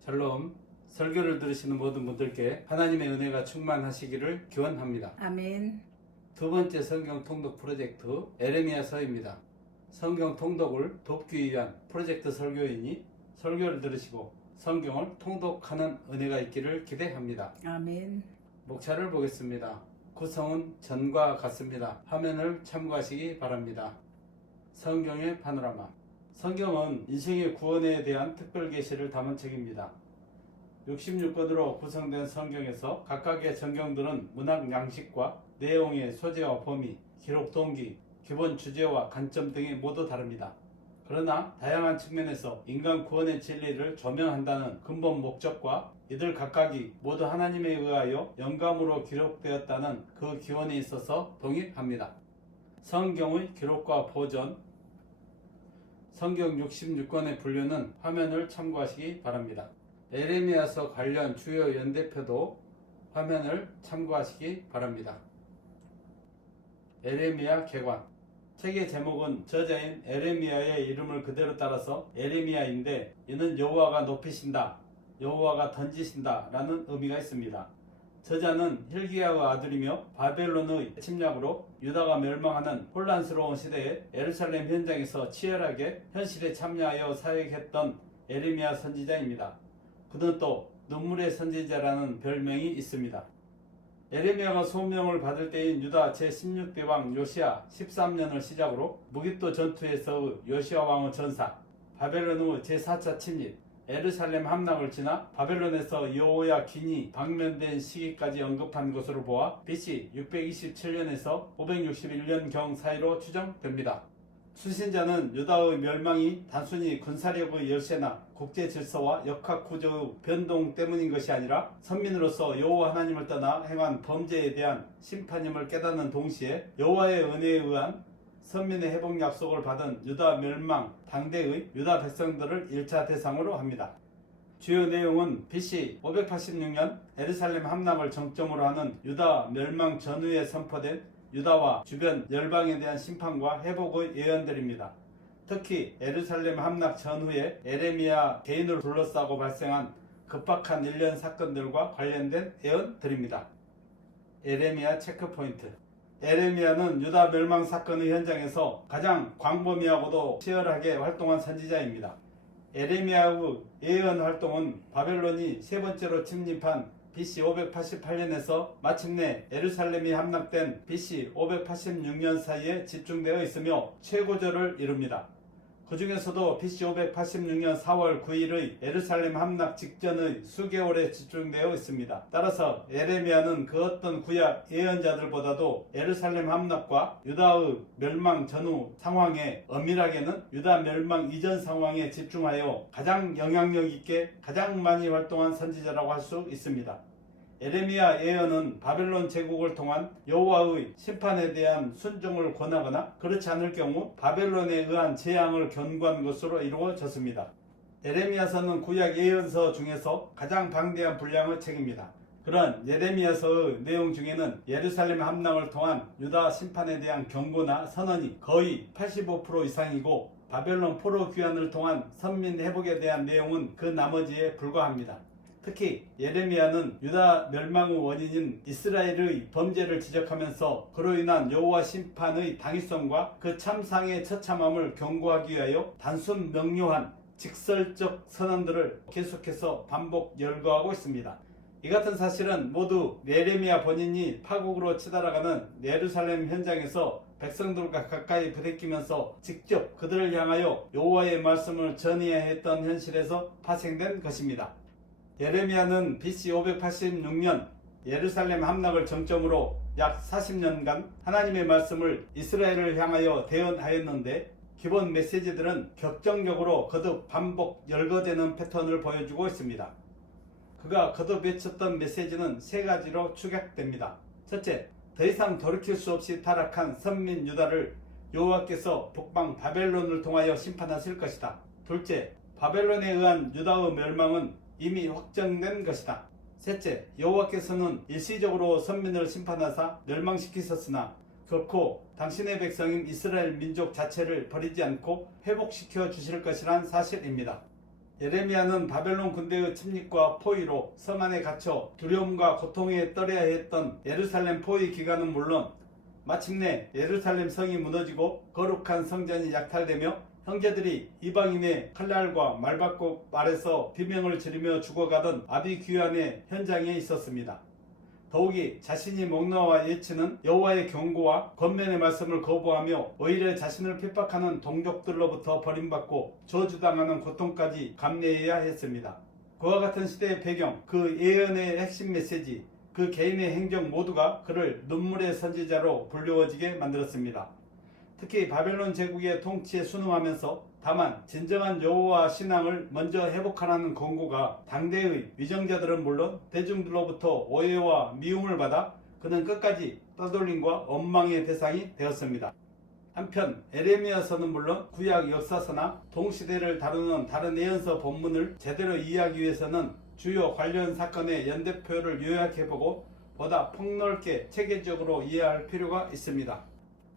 샬롬. 설교를 들으시는 모든 분들께 하나님의 은혜가 충만하시기를 기원합니다. 아멘. 두 번째 성경 통독 프로젝트 에레미야서입니다. 성경 통독을 돕기 위한 프로젝트 설교이니 설교를 들으시고 성경을 통독하는 은혜가 있기를 기대합니다. 아멘. 목차를 보겠습니다. 구성은 전과 같습니다. 화면을 참고하시기 바랍니다. 성경의 파노라마. 성경은 인생의 구원에 대한 특별 계시를 담은 책입니다. 66권으로 구성된 성경에서 각각의 전경들은 문학 양식과 내용의 소재와 범위, 기록 동기, 기본 주제와 관점 등이 모두 다릅니다. 그러나 다양한 측면에서 인간 구원의 진리를 조명한다는 근본 목적과 이들 각각이 모두 하나님에 의하여 영감으로 기록되었다는 그 기원에 있어서 동일합니다. 성경의 기록과 보존. 성경 66권의 분류는 화면을 참고하시기 바랍니다. 에레미야서 관련 주요 연대표도 화면을 참고하시기 바랍니다. 에레미야 개관. 책의 제목은 저자인 에레미야의 이름을 그대로 따라서 에레미야인데, 이는 여호와가 높이신다, 여호와가 던지신다 라는 의미가 있습니다. 저자는 hil기야의 아들이며 바벨론의 침략으로 유다가 멸망하는 혼란스러운 시대에 예루살렘 현장에서 치열하게 현실에 참여하여 사역했던 에레미야 선지자입니다. 그는 또 눈물의 선지자라는 별명이 있습니다. 에레미야가 소명을 받을 때인 유다 제16대 왕 요시야 13년을 시작으로 무깃도 전투에서의 요시야 왕의 전사, 바벨론의 제4차 침입, 예루살렘 함락을 지나 바벨론에서 여호야긴이 방면된 시기까지 언급한 것으로 보아 BC 627년에서 561년경 사이로 추정됩니다. 수신자는 유다의 멸망이 단순히 군사력의 열세나 국제 질서와 역학 구조의 변동 때문인 것이 아니라 선민으로서 여호와 하나님을 떠나 행한 범죄에 대한 심판임을 깨닫는 동시에 여호와의 은혜에 의한 선민의 회복 약속을 받은 유다 멸망 당대의 유다 백성들을 1차 대상으로 합니다. 주요 내용은 BC 586년 예루살렘 함락을 정점으로 하는 유다 멸망 전후에 선포된 유다와 주변 열방에 대한 심판과 회복의 예언들입니다. 특히 예루살렘 함락 전후에 에레미야 개인을 둘러싸고 발생한 급박한 일련 사건들과 관련된 예언들입니다. 에레미야 체크포인트. 에레미야는 유다 멸망 사건의 현장에서 가장 광범위하고도 치열하게 활동한 선지자입니다. 에레미야의 예언 활동은 바벨론이 세 번째로 침입한 BC 588년에서 마침내 예루살렘이 함락된 BC 586년 사이에 집중되어 있으며 최고조를 이룹니다. 그 중에서도 BC 586년 4월 9일의 예루살렘 함락 직전의 수개월에 집중되어 있습니다. 따라서 에레미야는 그 어떤 구약 예언자들보다도 예루살렘 함락과 유다의 멸망 전후 상황에, 엄밀하게는 유다 멸망 이전 상황에 집중하여 가장 영향력 있게 가장 많이 활동한 선지자라고 할 수 있습니다. 에레미야 예언은 바벨론 제국을 통한 여호와의 심판에 대한 순종을 권하거나 그렇지 않을 경우 바벨론에 의한 재앙을 경고한 것으로 이루어졌습니다. 에레미야서는 구약 예언서 중에서 가장 방대한 분량의 책입니다. 그런 예레미야서의 내용 중에는 예루살렘 함락을 통한 유다 심판에 대한 경고나 선언이 거의 85% 이상이고, 바벨론 포로 귀환을 통한 선민 회복에 대한 내용은 그 나머지에 불과합니다. 특히 예레미야는 유다 멸망의 원인인 이스라엘의 범죄를 지적하면서 그로 인한 여호와 심판의 당위성과 그 참상의 처참함을 경고하기 위하여 단순 명료한 직설적 선언들을 계속해서 반복 열거하고 있습니다. 이 같은 사실은 모두 예레미야 본인이 파국으로 치달아가는 예루살렘 현장에서 백성들과 가까이 부대끼면서 직접 그들을 향하여 여호와의 말씀을 전해야 했던 현실에서 파생된 것입니다. 예레미야는 BC 586년 예루살렘 함락을 정점으로 약 40년간 하나님의 말씀을 이스라엘을 향하여 대언하였는데, 기본 메시지들은 격정적으로 거듭 반복 열거되는 패턴을 보여주고 있습니다. 그가 거듭 외쳤던 메시지는 세 가지로 축약됩니다. 첫째, 더 이상 돌이킬 수 없이 타락한 선민 유다를 여호와께서 북방 바벨론을 통하여 심판하실 것이다. 둘째, 바벨론에 의한 유다의 멸망은 이미 확정된 것이다. 셋째, 여호와께서는 일시적으로 선민을 심판하사 멸망시키셨으나 결코 당신의 백성인 이스라엘 민족 자체를 버리지 않고 회복시켜 주실 것이란 사실입니다. 예레미야는 바벨론 군대의 침입과 포위로 성 안에 갇혀 두려움과 고통에 떨어야 했던 예루살렘 포위 기간은 물론 마침내 예루살렘 성이 무너지고 거룩한 성전이 약탈되며 형제들이 이방인의 칼날과 말바꿔 말에서 비명을 지르며 죽어가던 아비규환의 현장에 있었습니다. 더욱이 자신이 목놓아 예치는 여호와의 경고와 권면의 말씀을 거부하며 오히려 자신을 핍박하는 동족들로부터 버림받고 저주당하는 고통까지 감내해야 했습니다. 그와 같은 시대의 배경, 그 예언의 핵심 메시지, 그 개인의 행정 모두가 그를 눈물의 선지자로 불리워지게 만들었습니다. 특히 바벨론 제국의 통치에 순응하면서 다만 진정한 여호와 신앙을 먼저 회복하라는 권고가 당대의 위정자들은 물론 대중들로부터 오해와 미움을 받아 그는 끝까지 떠돌림과 원망의 대상이 되었습니다. 한편 에레미야서는 물론 구약 역사서나 동시대를 다루는 다른 예언서 본문을 제대로 이해하기 위해서는 주요 관련 사건의 연대표를 요약해보고 보다 폭넓게 체계적으로 이해할 필요가 있습니다.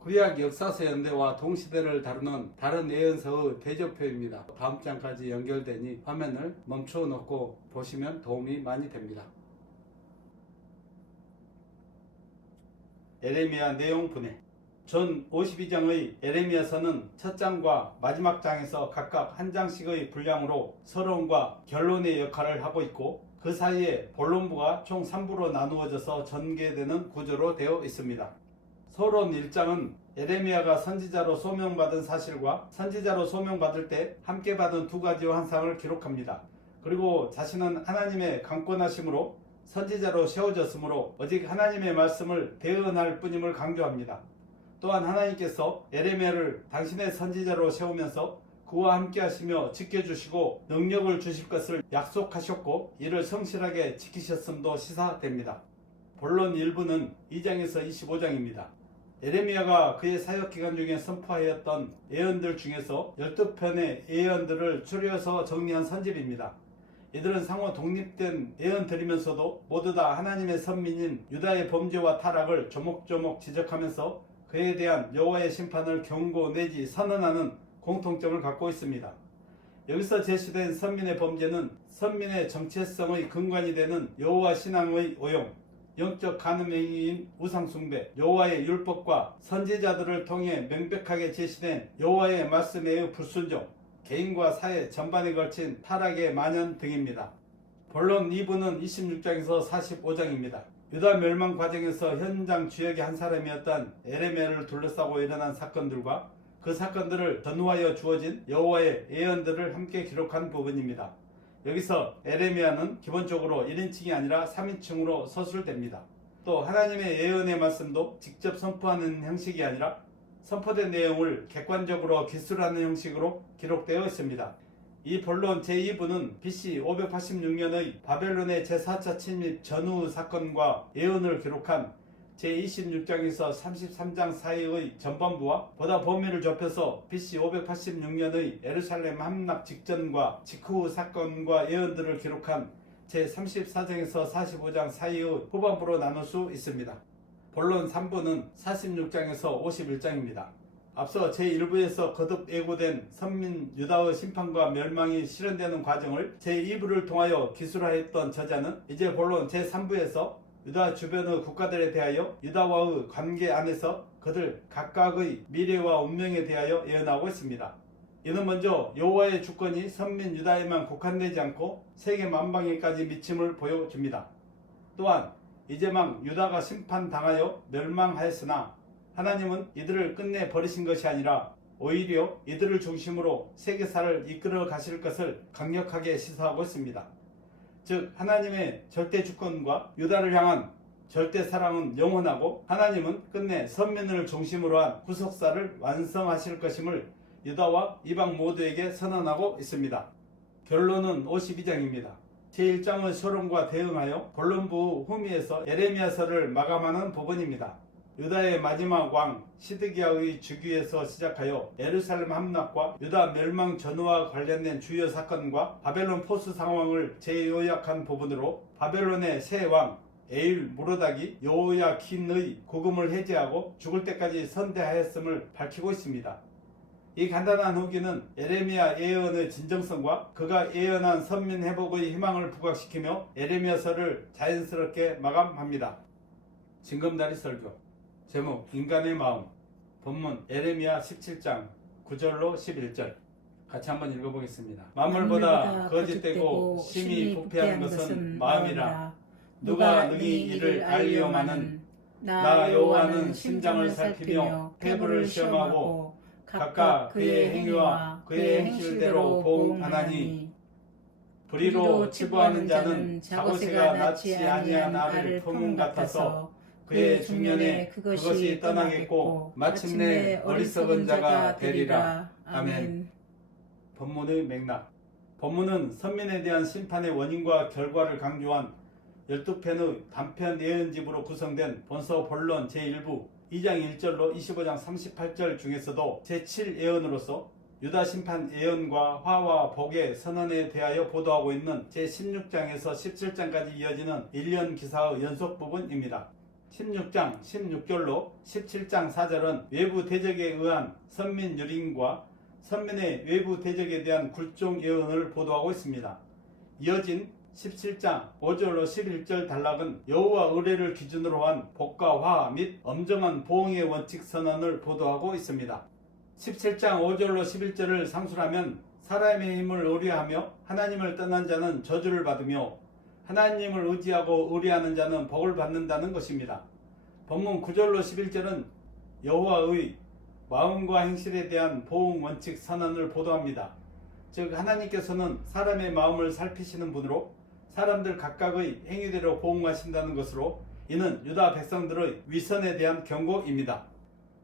구약 역사서 연대와 동시대를 다루는 다른 예언서의 대조표입니다. 다음 장까지 연결되니 화면을 멈춰 놓고 보시면 도움이 많이 됩니다. 에레미야 내용 분해. 전 52장의 에레미야서는 첫 장과 마지막 장에서 각각 한 장씩의 분량으로 서론과 결론의 역할을 하고 있고 그 사이에 본론부가 총 3부로 나누어져서 전개되는 구조로 되어 있습니다. 서론 1장은 에레미야가 선지자로 소명받은 사실과 선지자로 소명받을 때 함께 받은 두 가지 환상을 기록합니다. 그리고 자신은 하나님의 강권하심으로 선지자로 세워졌으므로 오직 하나님의 말씀을 대언할 뿐임을 강조합니다. 또한 하나님께서 에레미야를 당신의 선지자로 세우면서 그와 함께 하시며 지켜주시고 능력을 주실 것을 약속하셨고 이를 성실하게 지키셨음도 시사됩니다. 본론 일부는 2장에서 25장입니다. 에레미야가 그의 사역기간 중에 선포하였던 예언들 중에서 12편의 예언들을 추려서 정리한 선집입니다. 이들은 상호 독립된 예언들이면서도 모두 다 하나님의 선민인 유다의 범죄와 타락을 조목조목 지적하면서 그에 대한 여호와의 심판을 경고 내지 선언하는 공통점을 갖고 있습니다. 여기서 제시된 선민의 범죄는 선민의 정체성의 근간이 되는 여호와 신앙의 오용, 영적 간음행위인 우상숭배, 여호와의 율법과 선지자들을 통해 명백하게 제시된 여호와의 말씀의 불순종, 개인과 사회 전반에 걸친 타락의 만연 등입니다. 본론 2부는 26장에서 45장입니다. 유다 멸망 과정에서 현장 주역의 한 사람이었던 에레미야를 둘러싸고 일어난 사건들과 그 사건들을 전후하여 주어진 여호와의 예언들을 함께 기록한 부분입니다. 여기서 에레미야는 기본적으로 1인칭이 아니라 3인칭으로 서술됩니다. 또 하나님의 예언의 말씀도 직접 선포하는 형식이 아니라 선포된 내용을 객관적으로 기술하는 형식으로 기록되어 있습니다. 이 본론 제2부는 BC 586년의 바벨론의 제4차 침입 전후 사건과 예언을 기록한 제26장에서 33장 사이의 전반부와 보다 범위를 좁혀서 BC 586년의 예루살렘 함락 직전과 직후 사건과 예언들을 기록한 제34장에서 45장 사이의 후반부로 나눌 수 있습니다. 본론 3부는 46장에서 51장입니다. 앞서 제1부에서 거듭 예고된 선민 유다의 심판과 멸망이 실현되는 과정을 제2부를 통하여 기술하였던 저자는 이제 본론 제3부에서 유다 주변의 국가들에 대하여 유다와의 관계 안에서 그들 각각의 미래와 운명에 대하여 예언하고 있습니다. 이는 먼저 여호와의 주권이 선민 유다에만 국한되지 않고 세계 만방에까지 미침을 보여줍니다. 또한 이제 막 유다가 심판당하여 멸망하였으나 하나님은 이들을 끝내 버리신 것이 아니라 오히려 이들을 중심으로 세계사를 이끌어 가실 것을 강력하게 시사하고 있습니다. 즉 하나님의 절대 주권과 유다를 향한 절대 사랑은 영원하고 하나님은 끝내 선민을 중심으로 한 구속사를 완성하실 것임을 유다와 이방 모두에게 선언하고 있습니다. 결론은 52장입니다. 제1장의 서론과 대응하여 본론부 후미에서 에레미야서를 마감하는 부분입니다. 유다의 마지막 왕 시드기야의 즉위에서 시작하여 예루살렘 함락과 유다 멸망 전후와 관련된 주요 사건과 바벨론 포수 상황을 재요약한 부분으로 바벨론의 새 왕 에일 무로닥이 여호야킨의 구금을 해제하고 죽을 때까지 선대하였음을 밝히고 있습니다. 이 간단한 후기는 에레미야 예언의 진정성과 그가 예언한 선민 회복의 희망을 부각시키며 에레미야서를 자연스럽게 마감합니다. 징검다리 설교 제목 인간의 마음 본문 에레미야 17장 9절로 11절 같이 한번 읽어보겠습니다. 만물보다 거짓되고 심히 부패한 것은 마음이라 누가 능히 이를 알리오마는 나 여호와는 심장을 살피며 폐부를 시험하고 각각 그의 행위와 그의 행실대로 보응하나니 불의로 치부하는 자는 작업새가 낳지 아니한 알을 품은 같아서 그의 중년에 그것이 떠나겠고 마침내 어리석은 자가 되리라. 아멘. 본문의 맥락 본문은 선민에 대한 심판의 원인과 결과를 강조한 12편의 단편 예언집으로 구성된 본서 본론 제1부 2장 1절로 25장 38절 중에서도 제7예언으로서 유다 심판 예언과 화와 복의 선언에 대하여 보도하고 있는 제16장에서 17장까지 이어지는 1년 기사의 연속 부분입니다. 16장 16절로 17장 4절은 외부 대적에 의한 선민 유린과 선민의 외부 대적에 대한 굴종 예언을 보도하고 있습니다. 이어진 17장 5절로 11절 단락은 여호와 의례를 기준으로 한 복과 화 및 엄정한 보응의 원칙 선언을 보도하고 있습니다. 17장 5절로 11절을 상술하면 사람의 힘을 의뢰하며 하나님을 떠난 자는 저주를 받으며 하나님을 의지하고 의뢰하는 자는 복을 받는다는 것입니다. 본문 9절로 11절은 여호와의 마음과 행실에 대한 보응 원칙 선언을 보도합니다. 즉 하나님께서는 사람의 마음을 살피시는 분으로 사람들 각각의 행위대로 보응하신다는 것으로 이는 유다 백성들의 위선에 대한 경고입니다.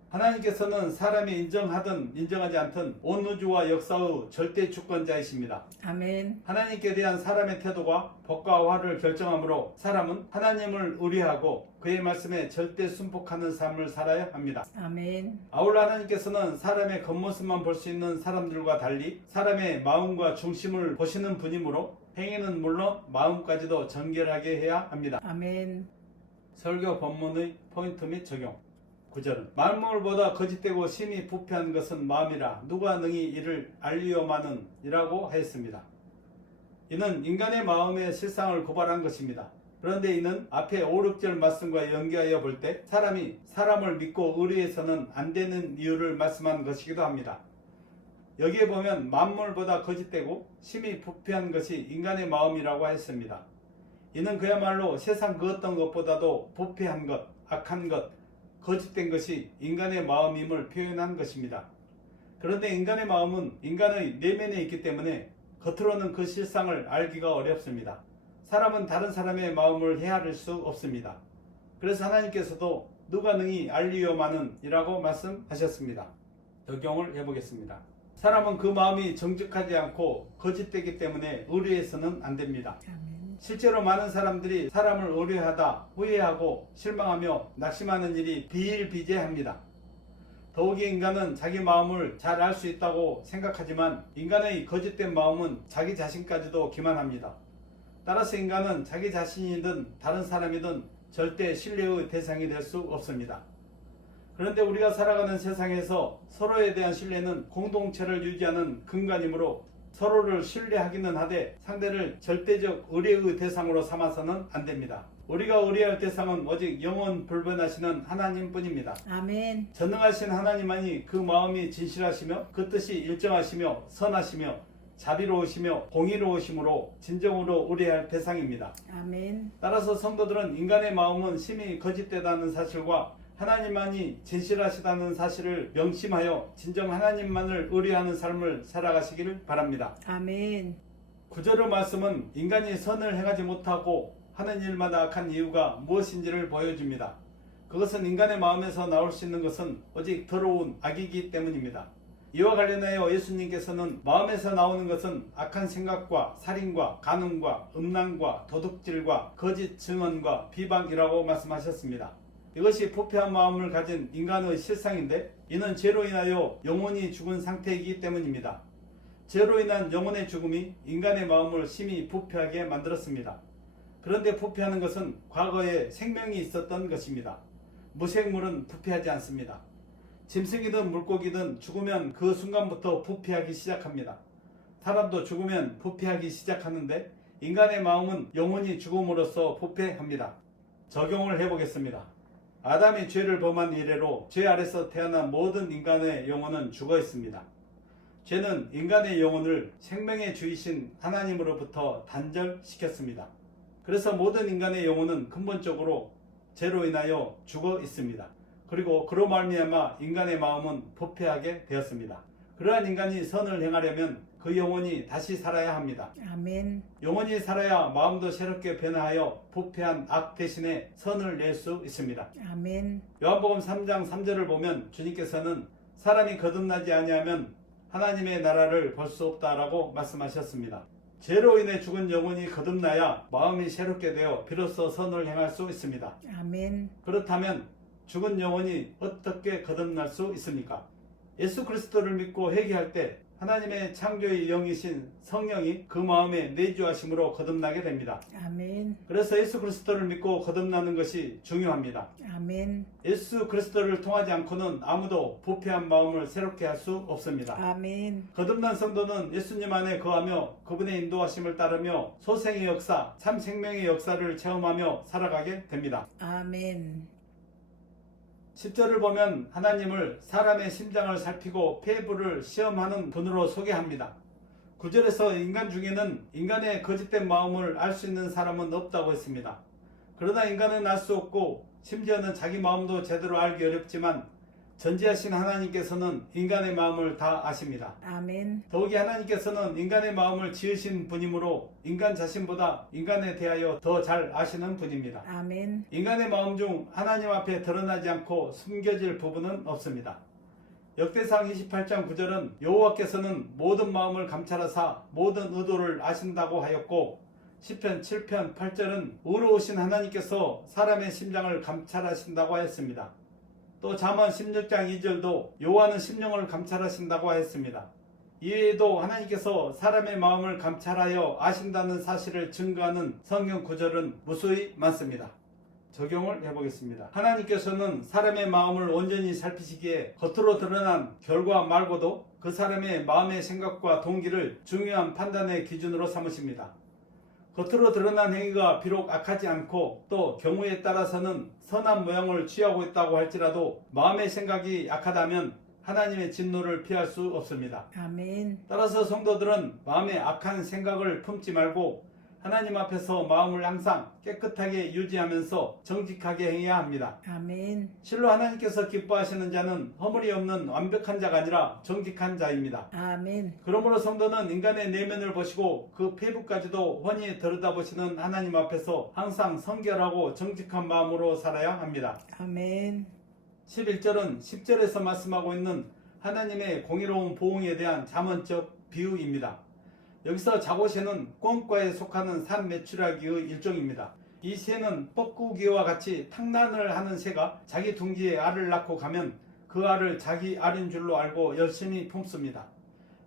하나님께서는 사람이 인정하든 인정하지 않든 온 우주와 역사의 절대 주권자이십니다. 아멘. 하나님께 대한 사람의 태도가 복과 화를 결정하므로 사람은 하나님을 의뢰하고 그의 말씀에 절대 순복하는 삶을 살아야 합니다. 아멘. 아울러 하나님께서는 사람의 겉모습만 볼 수 있는 사람들과 달리 사람의 마음과 중심을 보시는 분이므로 행위는 물론 마음까지도 정결하게 해야 합니다. 아멘. 설교 본문의 포인트 및 적용 9절은 만물보다 거짓되고 심히 부패한 것은 마음이라 누가 능히 이를 알리오마는 이라고 하였습니다. 이는 인간의 마음의 실상을 고발한 것입니다. 그런데 이는 앞에 5, 6절 말씀과 연계하여 볼 때 사람이 사람을 믿고 의뢰해서는 안 되는 이유를 말씀한 것이기도 합니다. 여기에 보면 만물보다 거짓되고 심히 부패한 것이 인간의 마음이라고 했습니다. 이는 그야말로 세상 그 어떤 것보다도 부패한 것, 악한 것, 거짓된 것이 인간의 마음임을 표현한 것입니다. 그런데 인간의 마음은 인간의 내면에 있기 때문에 겉으로는 그 실상을 알기가 어렵습니다. 사람은 다른 사람의 마음을 헤아릴 수 없습니다. 그래서 하나님께서도 누가 능히 알리오마는 이라고 말씀하셨습니다. 적용을 해보겠습니다. 사람은 그 마음이 정직하지 않고 거짓되기 때문에 의뢰해서는 안 됩니다. 아멘. 실제로 많은 사람들이 사람을 의뢰하다 후회하고 실망하며 낙심하는 일이 비일비재합니다. 더욱이 인간은 자기 마음을 잘 알 수 있다고 생각하지만 인간의 거짓된 마음은 자기 자신까지도 기만합니다. 따라서 인간은 자기 자신이든 다른 사람이든 절대 신뢰의 대상이 될 수 없습니다. 그런데 우리가 살아가는 세상에서 서로에 대한 신뢰는 공동체를 유지하는 근간이므로 서로를 신뢰하기는 하되 상대를 절대적 의뢰의 대상으로 삼아서는 안 됩니다. 우리가 의뢰할 대상은 오직 영원 불변하시는 하나님뿐입니다. 아멘. 전능하신 하나님만이 그 마음이 진실하시며 그 뜻이 일정하시며 선하시며 자비로우시며 공의로우심으로 진정으로 의뢰할 대상입니다. 아멘. 따라서 성도들은 인간의 마음은 심히 거짓되다는 사실과 하나님만이 진실하시다는 사실을 명심하여 진정 하나님만을 의뢰하는 삶을 살아가시기를 바랍니다. 아멘. 9절의 말씀은 인간이 선을 행하지 못하고 하는 일마다 악한 이유가 무엇인지를 보여줍니다. 그것은 인간의 마음에서 나올 수 있는 것은 오직 더러운 악이기 때문입니다. 이와 관련하여 예수님께서는 마음에서 나오는 것은 악한 생각과 살인과 간음과 음란과 도둑질과 거짓 증언과 비방이라고 말씀하셨습니다. 이것이 부패한 마음을 가진 인간의 실상인데 이는 죄로 인하여 영혼이 죽은 상태이기 때문입니다. 죄로 인한 영혼의 죽음이 인간의 마음을 심히 부패하게 만들었습니다. 그런데 부패하는 것은 과거에 생명이 있었던 것입니다. 무생물은 부패하지 않습니다. 짐승이든 물고기든 죽으면 그 순간부터 부패하기 시작합니다. 사람도 죽으면 부패하기 시작하는데 인간의 마음은 영원히 죽음으로써 부패합니다. 적용을 해보겠습니다. 아담이 죄를 범한 이래로 죄 아래서 태어난 모든 인간의 영혼은 죽어 있습니다. 죄는 인간의 영혼을 생명의 주이신 하나님으로부터 단절시켰습니다. 그래서 모든 인간의 영혼은 근본적으로 죄로 인하여 죽어 있습니다. 그리고 그로 말미암아 인간의 마음은 부패하게 되었습니다. 그러한 인간이 선을 행하려면 그 영혼이 다시 살아야 합니다. 아멘. 영혼이 살아야 마음도 새롭게 변화하여 부패한 악 대신에 선을 낼 수 있습니다. 아멘. 요한복음 3장 3절을 보면 주님께서는 사람이 거듭나지 아니하면 하나님의 나라를 볼 수 없다라고 말씀하셨습니다. 죄로 인해 죽은 영혼이 거듭나야 마음이 새롭게 되어 비로소 선을 행할 수 있습니다. 아멘. 그렇다면 죽은 영혼이 어떻게 거듭날 수 있습니까? 예수 그리스도를 믿고 회개할 때 하나님의 창조의 영이신 성령이 그 마음에 내주하심으로 거듭나게 됩니다. 아멘. 그래서 예수 그리스도를 믿고 거듭나는 것이 중요합니다. 아멘. 예수 그리스도를 통하지 않고는 아무도 부패한 마음을 새롭게 할 수 없습니다. 아멘. 거듭난 성도는 예수님 안에 거하며 그분의 인도하심을 따르며 소생의 역사, 참 생명의 역사를 체험하며 살아가게 됩니다. 아멘. 10절을 보면 하나님을 사람의 심장을 살피고 폐부를 시험하는 분으로 소개합니다. 9절에서 인간 중에는 인간의 거짓된 마음을 알 수 있는 사람은 없다고 했습니다. 그러나 인간은 알 수 없고 심지어는 자기 마음도 제대로 알기 어렵지만 전지하신 하나님께서는 인간의 마음을 다 아십니다. 아멘. 더욱이 하나님께서는 인간의 마음을 지으신 분이므로 인간 자신보다 인간에 대하여 더 잘 아시는 분입니다. 아멘. 인간의 마음 중 하나님 앞에 드러나지 않고 숨겨질 부분은 없습니다. 역대상 28장 9절은 여호와께서는 모든 마음을 감찰하사 모든 의도를 아신다고 하였고 시편 7편 8절은 의로우신 하나님께서 사람의 심장을 감찰하신다고 하였습니다. 또 잠언 16장 2절도 여호와는 심령을 감찰하신다고 하였습니다. 이외에도 하나님께서 사람의 마음을 감찰하여 아신다는 사실을 증거하는 성경 구절은 무수히 많습니다. 적용을 해보겠습니다. 하나님께서는 사람의 마음을 온전히 살피시기에 겉으로 드러난 결과 말고도 그 사람의 마음의 생각과 동기를 중요한 판단의 기준으로 삼으십니다. 겉으로 드러난 행위가 비록 악하지 않고 또 경우에 따라서는 선한 모양을 취하고 있다고 할지라도 마음의 생각이 악하다면 하나님의 진노를 피할 수 없습니다. 아멘. 따라서 성도들은 마음에 악한 생각을 품지 말고 하나님 앞에서 마음을 항상 깨끗하게 유지하면서 정직하게 행해야 합니다. 아멘. 실로 하나님께서 기뻐하시는 자는 허물이 없는 완벽한 자가 아니라 정직한 자입니다. 아멘. 그러므로 성도는 인간의 내면을 보시고 그 폐부까지도 훤히 들여다보시는 하나님 앞에서 항상 성결하고 정직한 마음으로 살아야 합니다. 아멘. 11절은 10절에서 말씀하고 있는 하나님의 공의로운 보응에 대한 잠언적 비유입니다. 여기서 자고새는 꿩과에 속하는 산 메추라기의 일종입니다. 이 새는 뻐꾸기와 같이 탕란을 하는 새가 자기 둥지에 알을 낳고 가면 그 알을 자기 알인 줄로 알고 열심히 품습니다.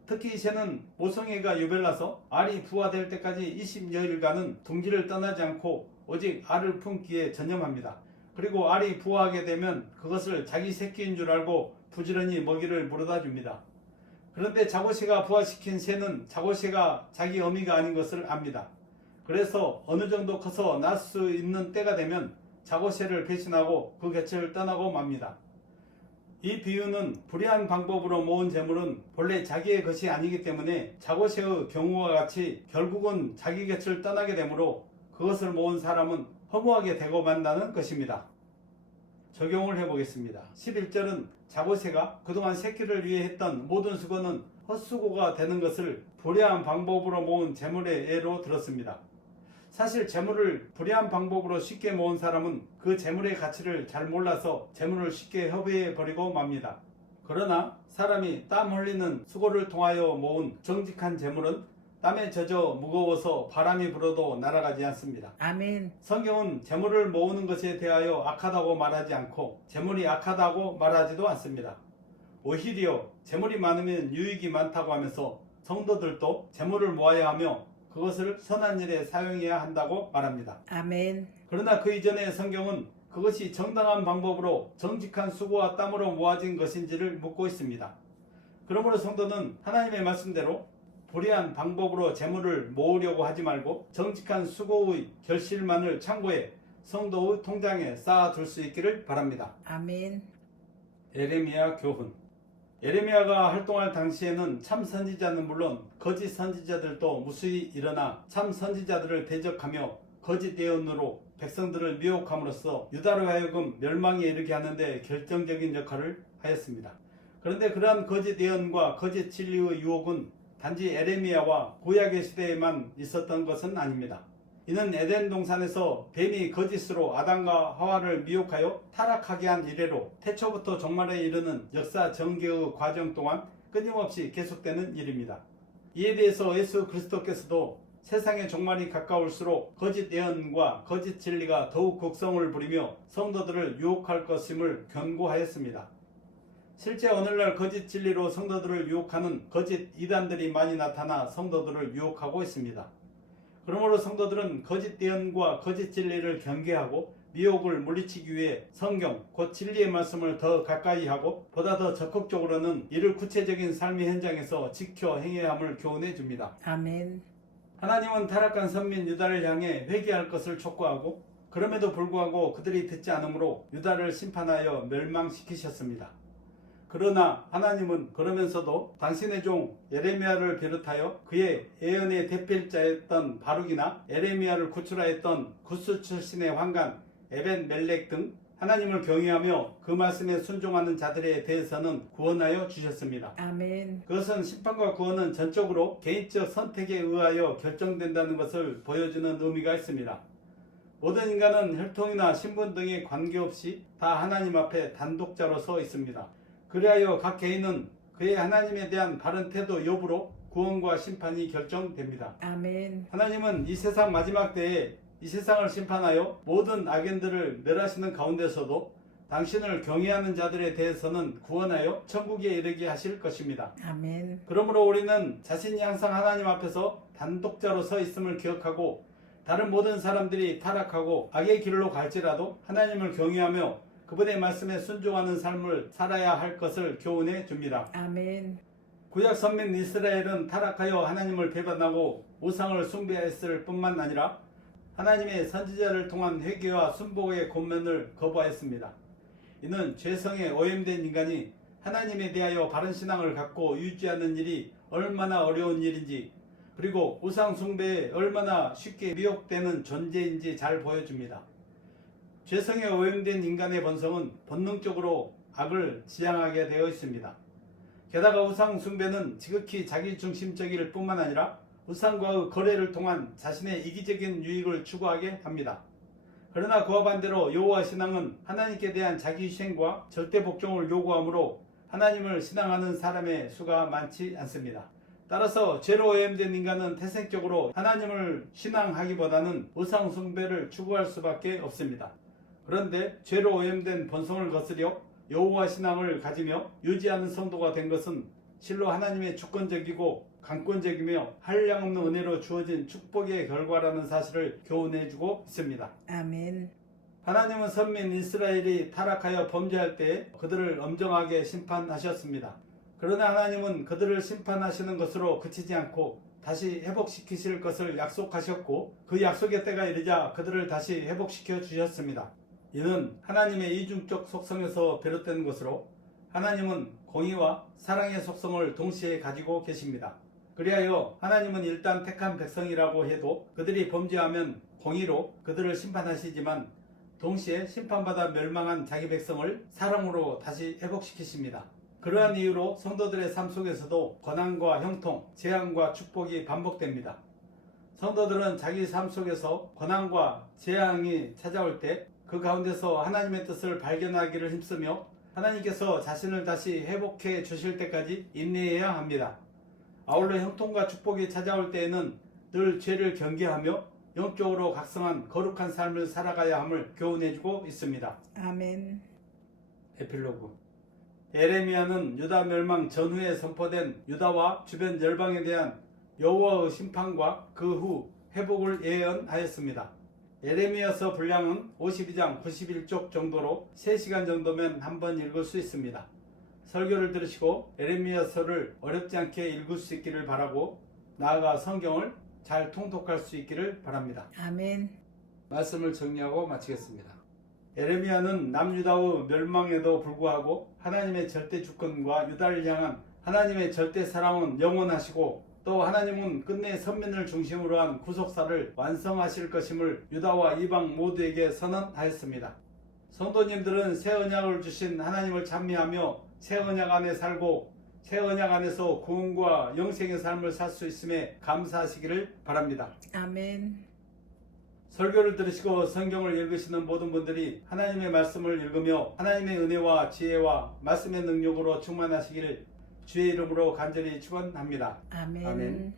특히 이 새는 모성애가 유별나서 알이 부화될 때까지 20여일간은 둥지를 떠나지 않고 오직 알을 품기에 전념합니다. 그리고 알이 부화하게 되면 그것을 자기 새끼인 줄 알고 부지런히 먹이를 물어다 줍니다. 그런데 자고새가 부화시킨 새는 자고새가 자기 어미가 아닌 것을 압니다. 그래서 어느 정도 커서 낳을 수 있는 때가 되면 자고새를 배신하고 그 곁을 떠나고 맙니다. 이 비유는 불의한 방법으로 모은 재물은 본래 자기의 것이 아니기 때문에 자고새의 경우와 같이 결국은 자기 곁을 떠나게 되므로 그것을 모은 사람은 허무하게 되고 만다는 것입니다. 적용을 해보겠습니다. 11절은 자고새가 그동안 새끼를 위해 했던 모든 수고는 헛수고가 되는 것을 불의한 방법으로 모은 재물의 예로 들었습니다. 사실 재물을 불의한 방법으로 쉽게 모은 사람은 그 재물의 가치를 잘 몰라서 재물을 쉽게 허비해 버리고 맙니다. 그러나 사람이 땀 흘리는 수고를 통하여 모은 정직한 재물은 땀에 젖어 무거워서 바람이 불어도 날아가지 않습니다. 아멘. 성경은 재물을 모으는 것에 대하여 악하다고 말하지 않고 재물이 악하다고 말하지도 않습니다. 오히려 재물이 많으면 유익이 많다고 하면서 성도들도 재물을 모아야 하며 그것을 선한 일에 사용해야 한다고 말합니다. 아멘. 그러나 그 이전에 성경은 그것이 정당한 방법으로 정직한 수고와 땀으로 모아진 것인지를 묻고 있습니다. 그러므로 성도는 하나님의 말씀대로 불의한 방법으로 재물을 모으려고 하지 말고 정직한 수고의 결실만을 참고해 성도의 통장에 쌓아둘 수 있기를 바랍니다. 아멘. 에레미야 교훈. 에레미야가 활동할 당시에는 참 선지자는 물론 거짓 선지자들도 무수히 일어나 참 선지자들을 대적하며 거짓 예언으로 백성들을 미혹함으로써 유다로 하여금 멸망에 이르게 하는데 결정적인 역할을 하였습니다. 그런데 그러한 거짓 예언과 거짓 진리의 유혹은 단지 에레미야와 구약의 시대에만 있었던 것은 아닙니다. 이는 에덴 동산에서 뱀이 거짓으로 아담과 하와를 미혹하여 타락하게 한 이래로 태초부터 종말에 이르는 역사 전개의 과정 동안 끊임없이 계속되는 일입니다. 이에 대해서 예수 그리스도께서도 세상의 종말이 가까울수록 거짓 예언과 거짓 진리가 더욱 극성을 부리며 성도들을 유혹할 것임을 경고하였습니다. 실제 오늘날 거짓 진리로 성도들을 유혹하는 거짓 이단들이 많이 나타나 성도들을 유혹하고 있습니다. 그러므로 성도들은 거짓 예언과 거짓 진리를 경계하고 미혹을 물리치기 위해 성경, 곧 진리의 말씀을 더 가까이 하고 보다 더 적극적으로는 이를 구체적인 삶의 현장에서 지켜 행해야 함을 교훈해 줍니다. 아멘. 하나님은 타락한 선민 유다를 향해 회개할 것을 촉구하고 그럼에도 불구하고 그들이 듣지 않으므로 유다를 심판하여 멸망시키셨습니다. 그러나 하나님은 그러면서도 당신의 종 에레미야를 비롯하여 그의 예언의 대필자였던 바룩이나 에레미야를 구출하였던 구스 출신의 환관 에벤 멜렉 등 하나님을 경외하며 그 말씀에 순종하는 자들에 대해서는 구원하여 주셨습니다. 아멘. 그것은 심판과 구원은 전적으로 개인적 선택에 의하여 결정된다는 것을 보여주는 의미가 있습니다. 모든 인간은 혈통이나 신분 등에 관계없이 다 하나님 앞에 단독자로 서 있습니다. 그리하여 각 개인은 그의 하나님에 대한 바른 태도 여부로 구원과 심판이 결정됩니다. 아멘. 하나님은 이 세상 마지막 때에 이 세상을 심판하여 모든 악인들을 멸하시는 가운데서도 당신을 경외하는 자들에 대해서는 구원하여 천국에 이르게 하실 것입니다. 아멘. 그러므로 우리는 자신이 항상 하나님 앞에서 단독자로 서 있음을 기억하고 다른 모든 사람들이 타락하고 악의 길로 갈지라도 하나님을 경외하며 그분의 말씀에 순종하는 삶을 살아야 할 것을 교훈해 줍니다. 아멘. 구약 선민 이스라엘은 타락하여 하나님을 배반하고 우상을 숭배했을 뿐만 아니라 하나님의 선지자를 통한 회개와 순복의 권면을 거부하였습니다. 이는 죄성에 오염된 인간이 하나님에 대하여 바른 신앙을 갖고 유지하는 일이 얼마나 어려운 일인지 그리고 우상 숭배에 얼마나 쉽게 미혹되는 존재인지 잘 보여줍니다. 죄성에 오염된 인간의 본성은 본능적으로 악을 지향하게 되어 있습니다. 게다가 우상 숭배는 지극히 자기중심적일 뿐만 아니라 우상과의 거래를 통한 자신의 이기적인 유익을 추구하게 합니다. 그러나 그와 반대로 여호와 신앙은 하나님께 대한 자기 희생과 절대 복종을 요구하므로 하나님을 신앙하는 사람의 수가 많지 않습니다. 따라서 죄로 오염된 인간은 태생적으로 하나님을 신앙하기보다는 우상 숭배를 추구할 수밖에 없습니다. 그런데 죄로 오염된 본성을 거스려 여호와 신앙을 가지며 유지하는 성도가 된 것은 실로 하나님의 주권적이고 강권적이며 한량없는 은혜로 주어진 축복의 결과라는 사실을 교훈해주고 있습니다. 아멘. 하나님은 선민 이스라엘이 타락하여 범죄할 때 그들을 엄정하게 심판하셨습니다. 그러나 하나님은 그들을 심판하시는 것으로 그치지 않고 다시 회복시키실 것을 약속하셨고 그 약속의 때가 이르자 그들을 다시 회복시켜 주셨습니다. 이는 하나님의 이중적 속성에서 비롯된 것으로 하나님은 공의와 사랑의 속성을 동시에 가지고 계십니다. 그리하여 하나님은 일단 택한 백성이라고 해도 그들이 범죄하면 공의로 그들을 심판하시지만 동시에 심판받아 멸망한 자기 백성을 사랑으로 다시 회복시키십니다. 그러한 이유로 성도들의 삶 속에서도 고난과 형통, 재앙과 축복이 반복됩니다. 성도들은 자기 삶 속에서 고난과 재앙이 찾아올 때 그 가운데서 하나님의 뜻을 발견하기를 힘쓰며 하나님께서 자신을 다시 회복해 주실 때까지 인내해야 합니다. 아울러 형통과 축복이 찾아올 때에는 늘 죄를 경계하며 영적으로 각성한 거룩한 삶을 살아가야 함을 교훈해주고 있습니다. 아멘. 에필로그. 에레미야는 유다 멸망 전후에 선포된 유다와 주변 열방에 대한 여호와의 심판과 그 후 회복을 예언하였습니다. 예레미야서 분량은 52장 91쪽 정도로 3시간 정도면 한번 읽을 수 있습니다. 설교를 들으시고 예레미야서를 어렵지 않게 읽을 수 있기를 바라고 나아가 성경을 잘 통독할 수 있기를 바랍니다. 아멘. 말씀을 정리하고 마치겠습니다. 예레미야는 남유다의 멸망에도 불구하고 하나님의 절대 주권과 유다를 향한 하나님의 절대 사랑은 영원하시고 또 하나님은 끝내 선민을 중심으로 한 구속사를 완성하실 것임을 유다와 이방 모두에게 선언하였습니다. 성도님들은 새 언약을 주신 하나님을 찬미하며 새 언약 안에 살고 새 언약 안에서 구원과 영생의 삶을 살 수 있음에 감사하시기를 바랍니다. 아멘. 설교를 들으시고 성경을 읽으시는 모든 분들이 하나님의 말씀을 읽으며 하나님의 은혜와 지혜와 말씀의 능력으로 충만하시기를 주의 이름으로 간절히 축원합니다. 아멘. 아멘.